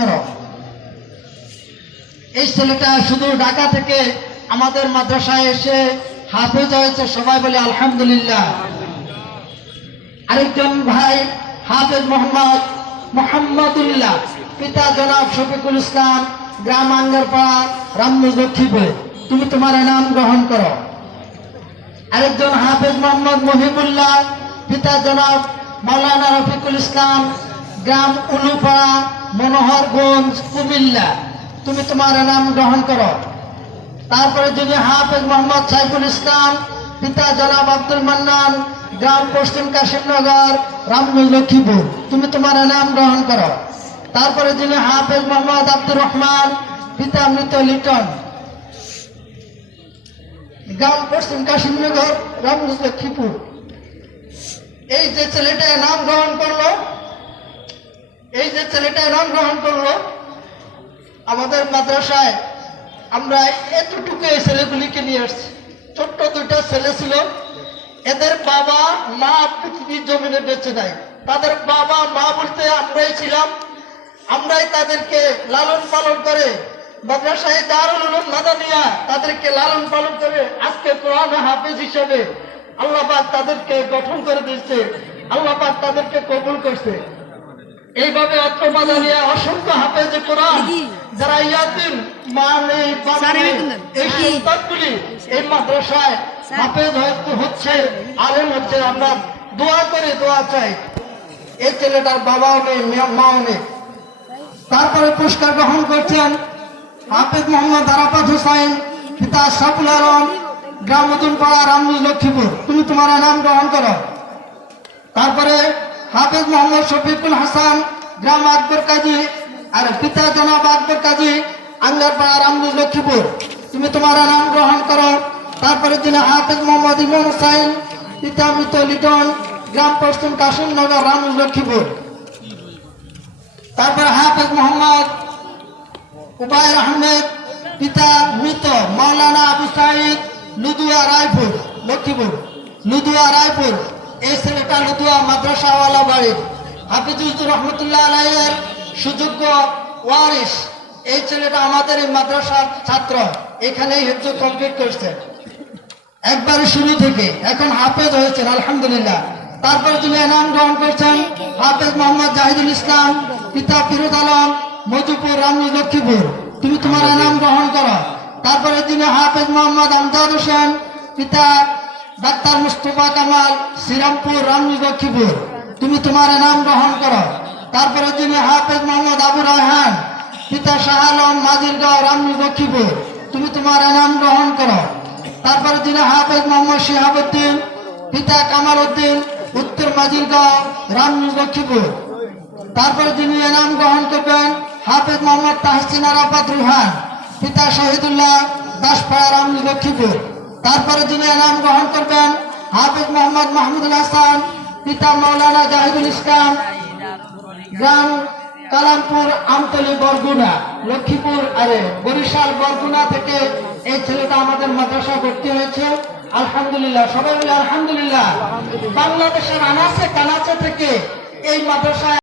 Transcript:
করো। এই ছেলেটা শুধু ঢাকা থেকে আমাদের মাদ্রাসায় এসে হাফেজ হয়েছে, সবাই বলে আলহামদুলিল্লাহ। আরেকজন ভাই হাফেজ মোহাম্মদ মোহাম্মদুল্লাহ, পিতা জনাব শফিকুল ইসলাম, গ্রাম আঙ্গারপাড়া, রামগঞ্জ লক্ষ্মীপুর, তুমি তোমার নাম গ্রহণ করো। আরেকজন হাফেজ মোহাম্মদ মহিবুল্লাহ, পিতা জনাব মাওলানা রফিকুল ইসলাম, গ্রাম উলুপাড়া, মনোহরগঞ্জ, কুমিল্লা, তুমি তোমার নাম গ্রহণ করো। তারপরে যিনি হাফেজ মোহাম্মদ সাইফুল ইসলাম, পিতা জনাব আব্দুল মান্নান, গ্রাম পশ্চিম কাশিমনগর, রামগঞ্জ লক্ষ্মীপুর, তুমি তোমার নাম গ্রহণ করো। তারপরে যিনি হাফেজ মোহাম্মদ আব্দুর রহমান, পিতা মৃত লিটন, গ্রাম পশ্চিম কাশিমনগর, রামগঞ্জ লক্ষ্মীপুর। এই যে ছেলেটা নাম গ্রহণ করলো, আমাদের মাদ্রাসায় আমরা এতটুকু এই ছেলেগুলিকে নিয়ে আসছি। ছোট্ট দুইটা ছেলে ছিল, এদের বাবা মা পৃথিবীর জমিনে বেঁচে নাই। তাদের বাবা মা বলতে আমরাই ছিলাম। আমরাই তাদেরকে লালন পালন করে মাদ্রাসায় দারুল উলুম মাদানিয়া তাদেরকে লালন পালন করে আজকে কোরআন হাফেজ হিসেবে আল্লাহ পাক তাদেরকে গঠন করে দিয়েছে, আল্লাহ পাক তাদেরকে কবুল করছে। এইভাবে অত্র মাদানিয়া অসংখ্য হাফেজ কোরআন যারা ইয়াতিম মা নেই বাবা নেই, এই সন্তানগুলি এই মাদ্রাসায় হাফেজ হচ্ছে, আলেম হচ্ছে। আমরা দোয়া করে দোয়া চাই। এই ছেলেটার বাবাও নেই মাও নেই। তারপরে পুরস্কার গ্রহণ করছেন হাফেজ মোহাম্মদ আরাফাত হোসাইন, পিতা আশরাফুল আলম, গ্রাম উদুনপাড়া, রামগঞ্জ লক্ষ্মীপুর, তুমি তোমার নাম গ্রহণ করো। তারপরে হাফেজ মোহাম্মদ শফিকুল হাসান, গ্রাম আকবর কাজী, আর পিতা জনাব আকবর কাজী, আঙ্গারপাড়া, রামগঞ্জ লক্ষ্মীপুর, তুমি তোমার নাম গ্রহণ করো। তারপরে যিনি হাফেজ মোহাম্মদ ইমন হোসাইন, পিতা মৃত লিটন, গ্রাম পশ্চিম কাশিমনগর, রামগঞ্জ লক্ষ্মীপুর। তারপরে হাফেজ মোহাম্মদ উবায়ের আহমেদ, পিতা মৃত মাওলানা আবু সাইদ, লুদুয়া রায়পুর, লক্ষ্মীপুর, লুদুয়া রায়পুর। এই ছেলেটা লুদুয়া মাদ্রাসাওয়ালা বাড়ির হাফিজুর রহমতুল্লাহ আলাইয়ের সুযোগ্য ওয়ারিস। এই ছেলেটা আমাদের এই মাদ্রাসার ছাত্র, এখানেই হিফজ কমপ্লিট করছে একবারে শুরু থেকে, এখন হাফেজ হয়েছেন আলহামদুলিল্লাহ। তারপরে যিনি নাম গ্রহণ করছেন হাফেজ মোহাম্মদ জাহিদুল ইসলাম, পিতা ফিরোজ আলম, মধুপুর, রামগঞ্জ লক্ষ্মীপুর, তুমি তোমার নাম গ্রহণ করো। তারপরে যিনি হাফেজ মোহাম্মদ আমজাদ হোসেন, পিতা ডাক্তার মুস্তফা কামাল, শ্রীরামপুর, রামগঞ্জ লক্ষ্মীপুর, তুমি তোমার নাম গ্রহণ করো। তারপরে যিনি হাফেজ মোহাম্মদ আবু রায়হান, পিতা শাহ আলম, মাজিরগাঁও, রামগঞ্জ লক্ষ্মীপুর, তুমি তোমার নাম গ্রহণ করো। তারপরে যিনি হাফেজ মোহাম্মদ শিহাবুদ্দিন, পিতা কামাল উদ্দিন, উত্তর মাজিরগাঁও, রামগঞ্জ লক্ষ্মীপুর। তারপরে যিনি নাম গ্রহণ করবেন হাফেজ মোহাম্মদ তাহসিন আরাফাত রুহান, পিতা শহীদুল্লাহ, দাসপাড়া, রামগঞ্জ লক্ষ্মীপুর। তারপরে যিনি নাম গ্রহণ করবেন হাফেজ মোহাম্মদ মাহমুদুল হাসান, পিতা মাওলানা জাহিদুল ইসলাম, গ্রাম কালামপুর, আমতলী, বরগুনা, লক্ষ্মীপুর, বরিশাল, বরগুনা থেকে এই ছেলেটা আমাদের মাদ্রাসা ভর্তি হয়েছে আলহামদুলিল্লাহ। সবাই মিলে আলহামদুলিল্লাহ। বাংলাদেশের আনাচে কানাচে থেকে এই মাদ্রাসায়